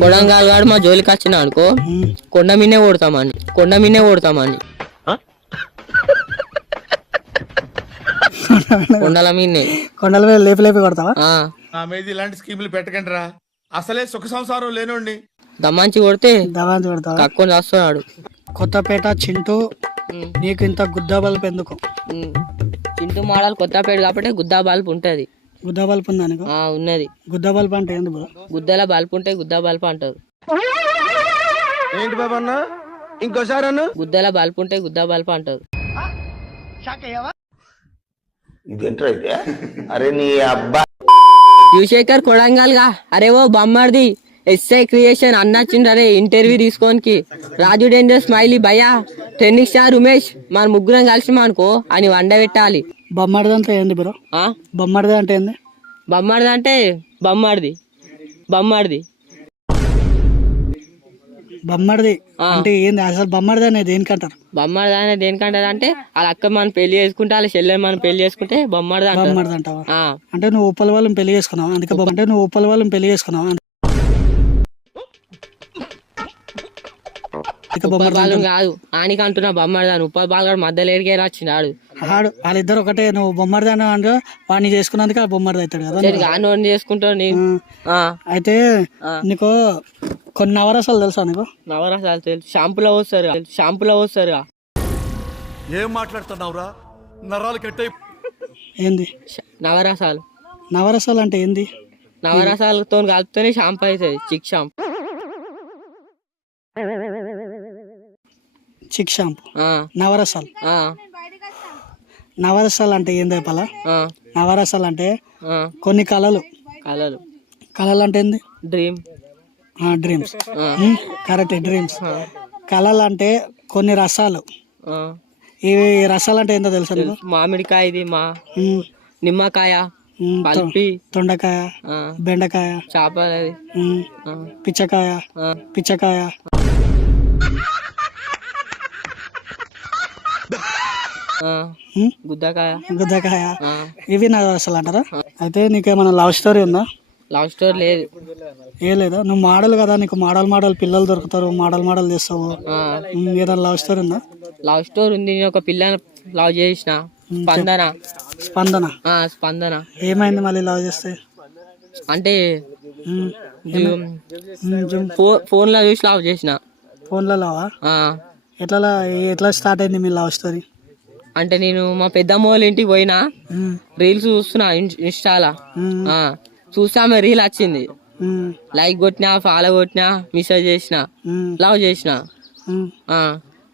కొడంగాల్ గాడు మా జోలికి వచ్చిన అనుకో. కొండ మీనే కొడతామని కొండ మీనే కొడతామని కొండల మీనే కొండల మీద లేపి లేపి కొడతావా? మీద ఇలాంటి స్కీములు పెట్టకండి రా అసలే సుఖ సంసారం లేనోడిని. దమ్మంచి కొడితే దవాంతి కొడతావా? కక్కుని వస్తున్నాడు కొత్తపేట చింటూ నీకు ఇంత గుద్దా బల్బు ఎందుకు. చింటూ మోడల్ కొత్తపేట కాబట్టి గుద్దా బల్బు ఉంటది. గుద్దా బల్బు ఉందా నీకు ఆ ఉన్నది. గుద్దా బల్బు అంటే ఏంది బ్రో? గుద్దల బల్బు ఉంటే గుద్దా బల్బు అంటారు ఏంటి బాబా అన్న? ఇంకోసారి అన్న? గుద్దల బల్బు ఉంటే గుద్దా బల్బు అంటారు ఇదేంట్రా అరే నీ అబ్బా. యువశేఖర్ కొడంగల్గా అరే ఓ బొమ్మర్ది. ఎస్ఐ క్రియేషన్ అన్నచ్చిండు అరే ఇంటర్వ్యూ తీసుకోనికి. రాజు డేంజర్ స్మైలీ భయ్యా. Trending star Umesh. మన ముగ్గురం కలిసి అనుకో అని వండ పెట్టాలి బొమ్మడిది అంటే ఏంది బ్రో? ఆ? బొమ్మడిది అంటే ఏంది బొమ్మడిది అంటే బొమ్మడిది. బొమ్మడిది. బొమ్మడిది. అంటే ఏంది? అసలు బొమ్మడిది అనేది దేనికంటారు బొమ్మడిది అనేది దేనికంటారు అంటే వాళ్ళ అక్క మనం పెళ్ళి చేసుకుంటే వాళ్ళ చెల్లెని మనం పెళ్ళి చేసుకుంటే బొమ్మడిది బొమ్మడిది అంటావా? అంటే నువ్వు ఉప్పల వాళ్ళని పెళ్ళి చేసుకున్నావు? అందుకే అంటే నువ్వు ఉప్పల వాళ్ళని పెళ్ళి చేసుకున్నావు? బాలు కాదు ఆనికి అంటున్నా బొమ్మడిది అని ఉప్పర్ బాలు గారు మధ్యలో ఏడికే వచ్చినాడు ఆడు వాళ్ళిద్దరు ఒకటే నువ్వు బొమ్మడిది అని అంటే వాడిని చేసుకున్నందుకు ఆ బొమ్మడిది అవుతాడు కదా ఆనోని చేసుకుంటావు నీ అయితే. నీకు కొన్ని నవరసాలు తెలుసా నీకు? నవరసాలు తెలుసు. షాంపూలో పోస్తారు షాంపూలో పోస్తారు ఏం మాట్లాడుతున్నావురా? నరాలు కట్టే ఏంది? నవరసాలు. నవరసాలు అంటే ఏంది? నవరసాలతో కలిపితేనే షాంపూ అవుతుంది. చిక్ షాంపూ. చిక్ షాంపూ. నవరసాలు. నవరసాలు అంటే ఏంది పలా నవరసాలు అంటే. కొన్ని కళలు. కలలు కళలు అంటే ఏంది? డ్రీమ్. డ్రీమ్స్. Correct dreams. కళలు అంటే కొన్ని రసాలు. ఇవి రసాలు అంటే ఏందో తెలుసా నీకు? మామిడికాయ ఇది మా. నిమ్మకాయ పల్పి తొండకాయ బెండకాయ. చేప పిచ్చకాయ. పిచ్చకాయ ఆ, ఉమ్, గుద్దకాయ గుద్దకాయ. ఇవి నవరసాలు అంటారా? అయితే నీకేమైనా లవ్ స్టోరీ ఉందా? లవ్ స్టోరీ లేదు. ఏ లేదా. నువ్వు మోడల్ కదా నీకు మోడల్ మోడల్ పిల్లలు దొరుకుతారు మోడల్ మోడల్ చేస్తావు ఏదైనా లవ్ స్టోరీ ఉందా? లవ్ స్టోరీ ఉంది. నేను ఒక పిల్లని లవ్ చేసిన. స్పందన. స్పందన? స్పందన. ఏమైంది మళ్ళీ లవ్ చేస్తే? అంటే ఉమ్, జూ- ఉమ్, జుమ్. ఫో- ఫోన్లో చూసి లవ్ చేసిన. ఫోన్లో లవా? ఆ, ఎట్లా ఎట్లా స్టార్ట్ అయింది మీ లవ్ స్టోరీ? అంటే నేను మా పెద్దమ్మ వాళ్ళ ఇంటికి పోయినా రీల్స్ చూస్తున్నా ఇన్- ఇన్స్టాలా. ఉమ్, ఆ, చూస్తే ఆమె రీల్ వచ్చింది. లైక్ కొట్టినా ఫాలో కొట్టినా మెసేజ్ చేసిన లవ్ చేసిన.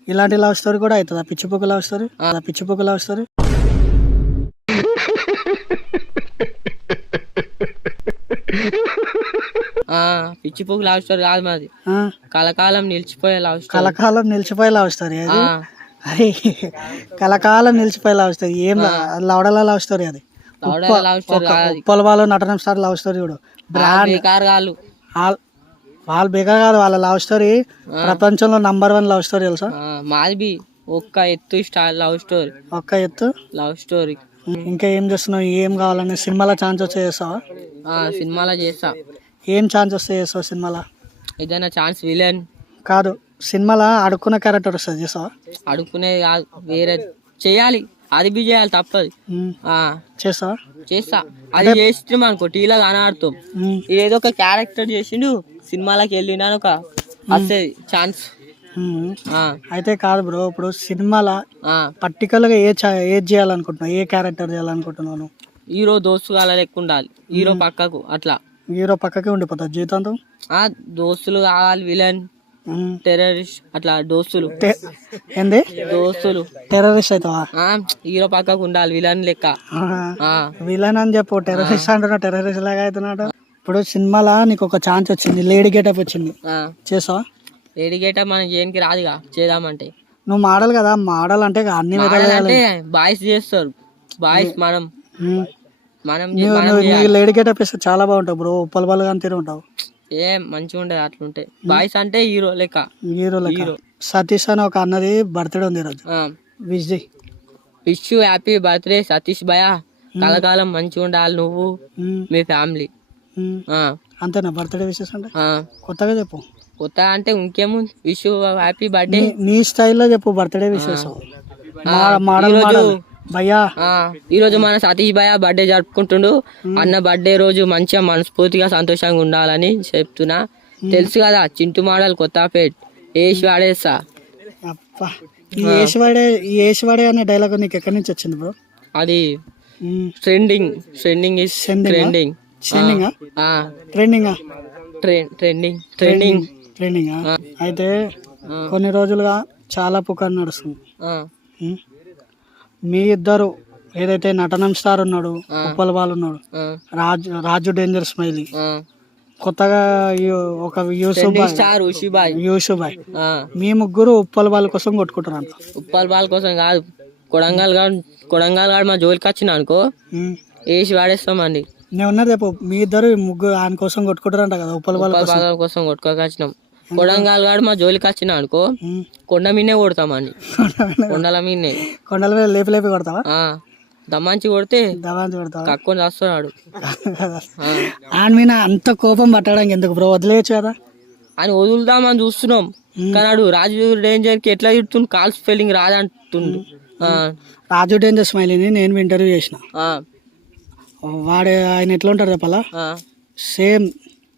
ఇలాంటి లవ్ స్టోరీ కూడా అవుతుందా? పిచ్చిపోక లవ్ స్టోరీ? పిచ్చిపోక లవ్ స్టోరీ? ఆ, పిచ్చిపోకు లవ్ స్టోరీ కాదు మాది. కలకాలం నిలిచిపోయే లవ్ స్టోరీ. కలకాలం నిలిచిపోయే లవ్ స్టోరీ అది కలకాలం నిలిచిపోయే లవ్ స్టోరీ ఏం లవడల లవ్ స్టోరీ అది. లవడల లవ్ స్టోరీ కాదు ఉప్పలబాలు నటనం స్టార్ లవ్ స్టోరీ కూడా బ్రాండ్ కాళ్ళు. వాళ్ళ- వాళ్ళు బేగా కాదు వాళ్ళ లవ్ స్టోరీ ప్రపంచంలో నంబర్ వన్ లవ్ స్టోరీ తెలుసా? మాది బి ఒక్క ఎత్తు స్టార్ లవ్ స్టోరీ ఒక్క ఎత్తు? లవ్ స్టోరీ ఇంకా ఏం చేస్తున్నావు? ఏం కావాలని సినిమాలో ఛాన్స్ వచ్చే చేస్తావా? సినిమాలో చేస్తా. ఏం ఛాన్స్ వస్తే చేస్తావు సినిమాలో? ఏదైనా ఛాన్స్ విలన్ కాదు. సినిమాలో అడుక్కున్న క్యారెక్టర్ వస్తుంది చేస్తావా అడుక్కునేది కాదు వేరే చేయాలి అది బి చేయాలి తప్పదు. ఆ, చేస్తావా? చేస్తా. అది చేస్తున్నాం అనుకో టీలో కనబడుతాం. ఉమ్, ఏదో ఒక క్యారెక్టర్ చేసిండు సినిమాలకు వెళ్ళినా ఒక వస్తుంది ఛాన్స్. ఉమ్. అయితే కాదు బ్రో ఇప్పుడు సినిమాలో. పర్టికులర్గా ఏ చా- ఏది చేయాలనుకుంటున్నావు? ఏ క్యారెక్టర్ చేయాలనుకుంటున్నావు నువ్వు? హీరో దోస్తు కాల లెక్క ఉండాలి. హీరో పక్కకు అట్లా. హీరో పక్కకే ఉండిపోతావు జీవితాంతం? ఆ దోస్తులు కావాలి విలన్. టెర్రరిస్ట్ అట్లా దోస్తులు. ఏంది? దోస్తులు. టెర్రరిస్ట్ అవుతావా హీరో పక్కకు ఉండాలి విలన్ లెక్క. విలన్ అని చెప్పు టెర్రరిస్ట్ అంటున్నావు టెర్రరిస్ట్ లాగా అవుతున్నాడు. ఇప్పుడు సినిమాలో నీకు ఒక ఛాన్స్ వచ్చింది లేడీ గెటప్ వచ్చింది. చేసావా? ఎడిగేట మనం చేయనికి రాదుగా చేద్దామంటే. నువ్వు మోడల్ కదా మోడల్ అంటే అన్ని అంటే బాయ్స్ చేస్తారు బాయ్స్ మనం. మనం లేడీ గెటప్ ఇస్తే చాలా బాగుంటావు బ్రో ఉప్పల బలు కానీ తిరిగి ఉంటావు ఏ మంచిగా ఉండదు అట్లుంటే. బాయ్స్ అంటే హీరో లెక్క. హీరో లెక్క. సతీష్ అని ఒక అన్నది బర్త్డే ఉంది ఈరోజు. Vijay. Wish happy birthday Satish భయ కలకాలం మంచిగా ఉండాలి నువ్వు మీ ఫ్యామిలీ. అంతేనా బర్త్డే విషెస్ అంటే? కొత్తగా చెప్పు. కొత్త అంటే ఇంకేముంది? Wish happy birthday. నీ- స్టైల్లో చెప్పు బర్త్డే విషెస్. మోడల్ ఈరోజు- మోడల్. భయ్యా. ఈ రోజు మన సతీష్ భయ బర్త్డే జరుపుకుంటుండు. అన్న బర్త్డే రోజు మంచిగా మనస్ఫూర్తిగా సంతోషంగా ఉండాలని చెప్తున్నా. తెలుసు కదా చింటు మోడల్ కొత్తపేట్. వేసి వాడేస్తా. ఏసువాడే ఏసువాడే అనే డైలాగ్ నీకు ఎక్కడి నుంచి వచ్చింది బ్రో అది ట్రెండింగ్ ట్రెండింగ్ ఇస్? ట్రెండింగ్ ట్రెండింగా ట్రెండింగా ట్రెండింగ్ ట్రెండింగ్ ట్రెండింగా అయితే కొన్ని రోజులుగా చాలా పుకారు నడుస్తుంది. మీ ఇద్దరు ఏదైతే నటనం స్టార్ ఉన్నాడు ఉప్పల్ బాల్ ఉన్నాడు రాజు రాజు డేంజర్ స్మైలీ. కొత్తగా ఒక యూసుఫ్ బాయ్ స్టార్ ఉషిబాయ్ యూసుఫ్ బాయ్. మీ ముగ్గురు ఉప్పల్ బాల్ కోసం కొట్టుకుంటారంట ఉప్పల్ బాల్ కోసం కాదు కొడంగల్ గాడు కొడంగల్ గాడు మా జోలికి వచ్చిన అనుకో. వేసి వాడేస్తామండి. నేను ఉన్నది రేపు మీ ఇద్దరు ముగ్గురు ఆయన కోసం కొట్టుకుంటారంట కదా ఉప్పల్ బాల్ కోసం కొట్టుకోక వచ్చినాం. కొడంగల్ గాడు మా జోలికి వచ్చిన అనుకో. కొండ మీనే కొడతామండి కొండల మీనే కొండల మీద లేపి లేపి కొడతావా? ఆ, దమ్మాంచి కొడితే దవాంతి కొడతావా? కక్కుని ఆయన మీద అంత కోపం పట్టడానికి ఎందుకు బ్రో? వదిలేయచ్చు కదా. అని వదులుదామని చూస్తున్నాం. కానీ ఆడు రాజు డేంజర్కి ఎట్లా తిడుతుండు? కాల్ స్పెల్లింగ్ రాదంటుండు. రాజు డేంజర్ స్మైలీని నేను ఇంటర్వ్యూ చేసిన. వాడు ఆయన ఎట్లా ఉంటారు చెప్పాలా? సేమ్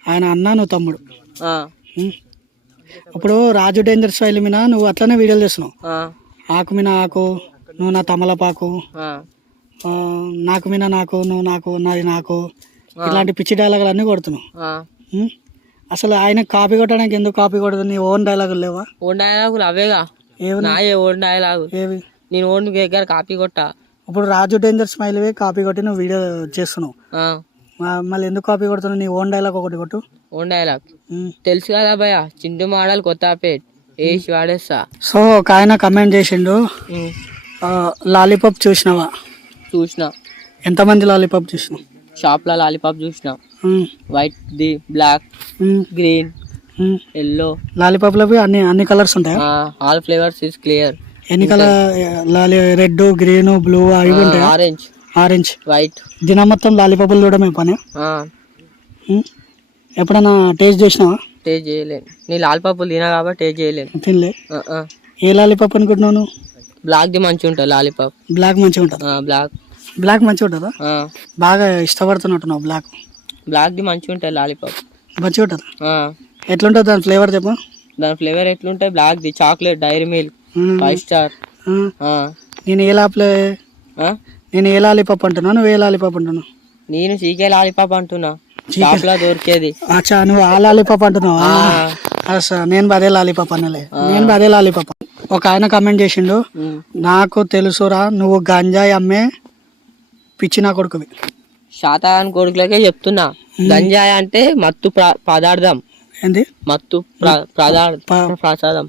ఆయన అన్న నువ్వు తమ్ముడు. ఇప్పుడు రాజు డేంజర్ స్మైలీ మీద నువ్వు అట్లనే వీడియోలు చేస్తున్నావు. ఆకు మీద ఆకు నువ్వు నా తమలపాకు నాకు మీద నాకు నువ్వు నాకు నాది నాకు ఇలాంటి పిచ్చి డైలాగులు అన్నీ కొడుతున్నావు. అసలు ఆయన కాపీ కొట్టడానికి ఎందుకు కాపీ కొడదు? నీ ఓన్ డైలాగులు లేవా? ఓన్ డైలాగులు అవేగా? నాయే ఓన్ డైలాగు ఏవి? నేను ఓన్ దగ్గర కాపీ కొట్టా. ఇప్పుడు రాజు డేంజర్ స్మైల్వే కాపీ కొట్టి నువ్వు వీడియో చేస్తున్నావు. మళ్ళీ ఎందుకు కాపీ కొడుతున్నావు? నీ ఓన్ డైలాగ్ ఒకటి కొట్టు. Own dialogue. తెలుసు కదా భయ చింటు మోడల్ కొత్తపేట్ వేసి వాడేస్తా. సో ఒక ఆయన కమెంట్ చేసిండు. లాలీపాప్ చూసినావా? చూసిన. ఎంతమంది లాలీపాప్ చూసినావు? షాప్లో లాలీపాప్ చూసిన. White the black green. Yellow లాలీపాప్లో అన్ని అన్ని కలర్స్ ఉంటాయా? ఆల్ ఫ్లేవర్స్ ఇస్ క్లియర్ ఎన్ని colour lolly red green blue అవి ఉంటాయా? Orange orange. వైట్ దినం మొత్తం లాలీపాపులు చూడమే పని. ఉమ్. ఎప్పుడైనా టేస్ట్ చేసినావా? టేస్ట్ చేయలేను నీ లాలిపాపులు తినా కాబట్టి టేస్ట్ చేయలేను తినలే. ఏ లాలీపాప్ అనుకుంటున్నావు నువ్వు? బ్లాక్ ది మంచిగా ఉంటుంది లాలీపాప్. బ్లాక్ మంచిగా ఉంటుందా? బ్లాక్ బ్లాక్ మంచిగా ఉంటుందా? బాగా ఇష్టపడుతున్నట్టున్నావు బ్లాక్ బ్లాక్ ది మంచిగా ఉంటుంది లాలీపాప్. మంచిగా ఉంటుందా? ఎట్లుంటుంది దాని ఫ్లేవర్ చెప్పు. దాని ఫ్లేవర్ ఎట్లుంటాయి black the. Chocolate dairy milk five star. నేను ఏ లాప్లే నేను ఏ లాలీపాప్ అంటున్నావు? నువ్వు ఏ లాలీపాప్ అంటున్నావు? నేను సీకే లాలీపాప్ అంటున్నా. షాప్లో దొరికేది. అచ్చా నువ్వు ఆ లాలీపాప్ అంటున్నావా? అచ్చా నేను అదే లాలీపాప్ అనలే. నేను అదే లాలీపాప్. ఒక ఆయన కమెంట్ చేసిండు. నాకు తెలుసురా నువ్వు గంజాయి అమ్మే పిచ్చి నా కొడుకువి. శాతాన్ కొడుకులకే చెప్తున్నా. గంజాయి అంటే మత్తు పదార్థం. ఏంది? మత్తు ప్రసాదం. ప్రసాదం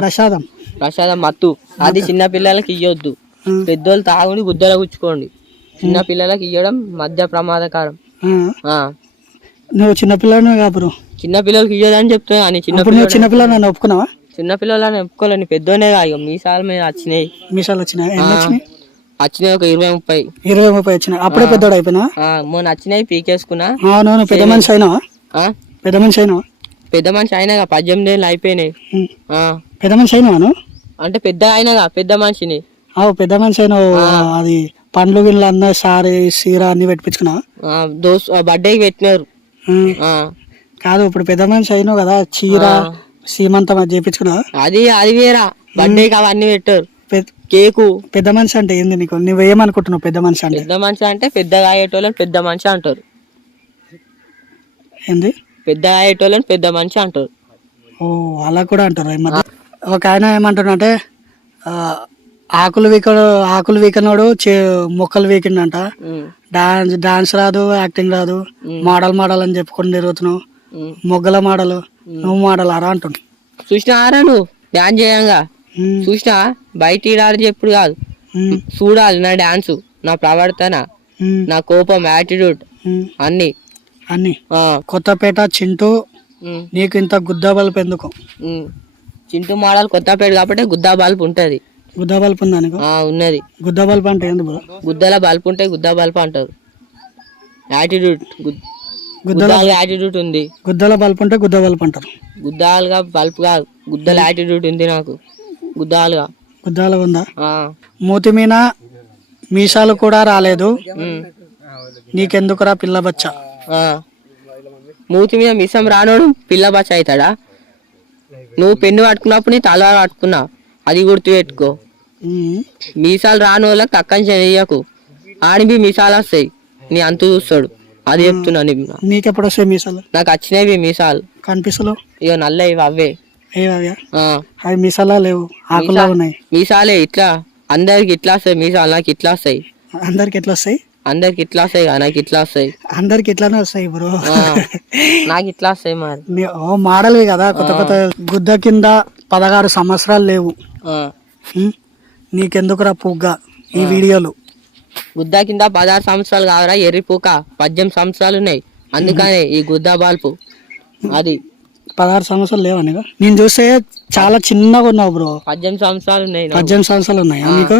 ప్రసాదం ప్రసాదం. మత్తు. అది చిన్న పిల్లలకి ఇవ్వద్దు. పెద్దోళ్ళు తాగుని గుద్దలో గుచ్చుకోండి. చిన్న పిల్లలకి ఇవ్వడం మధ్య ప్రమాదకరం. నువ్వు చిన్నపిల్లని కాపురు చిన్న పిల్లలకి ఇవ్వదని చెప్తున్నా అని చిన్న నువ్వు చిన్నపిల్ల నన్ను ఒప్పుకున్నావా? చిన్న పిల్లలని ఒప్పుకోలేని పెద్దోనే కాదు మీసాల మీద వచ్చినాయి. మీసాలు వచ్చినాయి? వచ్చినాయి? వచ్చినాయి ఒక ఇరవై ముప్పై. ఇరవై ముప్పై వచ్చినాయి. అప్పుడే పెద్దోడు అయిపోయినా? మొన్న వచ్చినాయి పీకేసుకున్నా. అవును పెద్ద మనిషి అయినావా? పెద్ద మనిషి అయినావా? పెద్ద మనిషి అయినాగా పద్దెనిమిది ఏళ్ళు అయిపోయినాయి. పెద్ద మనిషి అయినావా నువ్వు అంటే పెద్ద అయినాగా పెద్ద మనిషిని. అవు పెద్ద మనిషి అయినావు అది పండ్లు గిన్నెలు అన్న సారీ సీర అన్ని పెట్టించుకున్నావా ఆ, దోస్ బర్త్డేకి పెట్టినారు. కాదు ఇప్పుడు పెద్ద మనిషి అయినావు కదా చీర సీమంతం అది చేపించుకున్నావా అది అది వేరా. బర్త్డేకి అవన్నీ పెట్టారు. పెద్ద కేకు. పెద్ద మనిషి అంటే ఏంది నీకు? నువ్వు ఏమనుకుంటున్నావు పెద్ద మనిషి అంటే? పెద్ద మనిషి అంటే పెద్దగా అయ్యేటోళ్ళని పెద్ద మనిషి అంటారు. ఏంది? పెద్దగా అయ్యేటోళ్ళని పెద్ద మనిషి అంటారు. ఓ అలా కూడా అంటారు ఒక ఆయన ఏమంటున్నంటే ఆ, ఆకులు వీకడు ఆకులు వీకనోడు మొక్కలు వీకిండంట. డాన్స్ డాన్స్ రాదు యాక్టింగ్ రాదు. మోడల్ మోడల్ అని చెప్పుకొని తిరుగుతున్నావు. మొగ్గల మోడల్ నువ్వు మోడల్ అరా అంటుండు. చూసినారా నువ్వు? డాన్స్ చేయంగా. చూసినా? బయట ఈడారు చెప్పుడు కాదు. చూడాలి నా డాన్స్ నా ప్రవర్తన నా కోపం యాటిట్యూడ్. అన్ని. అన్ని. కొత్తపేట చింటూ నీకు ఇంత గుద్ద బల్బు ఎందుకు. చింటూ మోడల్ కొత్తపేట కాబట్టి గుద్దా బల్బ్ ఉంటది. గుద్ద బల్బు ఉందా నీకు ఉన్నది. గుద్ద బల్బు అంటే ఏంది బ్రో? గుద్దల బల్బ్ ఉంటే గుద్దా బల్బ్ అంటారు. యాటిట్యూడ్ గుద్దల యాటిట్యూడ్ ఉంది. గుద్దల బల్పు ఉంటే గుద్ద బల్పు అంటారు. గుద్దాలుగా బల్పుగా గుద్దల యాటిట్యూడ్ ఉంది నాకు. గుద్దాలుగా. గుద్దాల ఉందా? మూతి మీద మీసాలు కూడా రాలేదు. నీకెందుకురా పిల్ల బచ్చ. మూతి మీద మిసం రానోడు పిల్ల బచ్చ అవుతాడా? నువ్వు పెన్ను పట్టుకున్నప్పుడు నీ తలవారు పట్టుకున్నా. అది గుర్తు పెట్టుకో. మీసాలు రాని వాళ్ళకి కక్కని చెయ్యకు ఆడివి మీసాలు వస్తాయి. నీ అంత చూస్తాడు. అది చెప్తున్నా నీకు. నీకెప్పుడు వస్తాయి మీసాలు? నాకు వచ్చినవి మీసాలు. కనిపిస్తలో. ఇక నల్లవి అవే. అవి మీసాలా లేవు? ఆకులా ఉన్నాయి. మీసాలే ఇట్లా. అందరికి ఇట్లా వస్తాయి మీసాలు. నాకు ఇట్లా వస్తాయి. అందరికి ఎట్లా వస్తాయి? అందరికి ఇట్లా వస్తాయి నాకు ఇట్లా వస్తాయి. అందరికి ఎట్లానే వస్తాయి బ్రో. నాకు ఇట్లా వస్తాయి మరి. ఓ మోడల్వి కదా కొత్త కొత్త గుద్ద కింద పదహారు సంవత్సరాలు లేవు. నీకెందుకురా పుగ్గ ఈ వీడియోలు? గుద్ద కింద పదహారు సంవత్సరాలు కావరా ఎర్రిపూక పద్దెనిమిది సంవత్సరాలు ఉన్నాయి. అందుకనే ఈ గుద్ద బాల్పు. అది. పదహారు సంవత్సరాలు లేవనిగా నేను చూస్తే చాలా చిన్నగా ఉన్నావు బ్రో. పద్దెనిమిది సంవత్సరాలు ఉన్నాయి. పద్దెనిమిది సంవత్సరాలు ఉన్నాయా నీకు.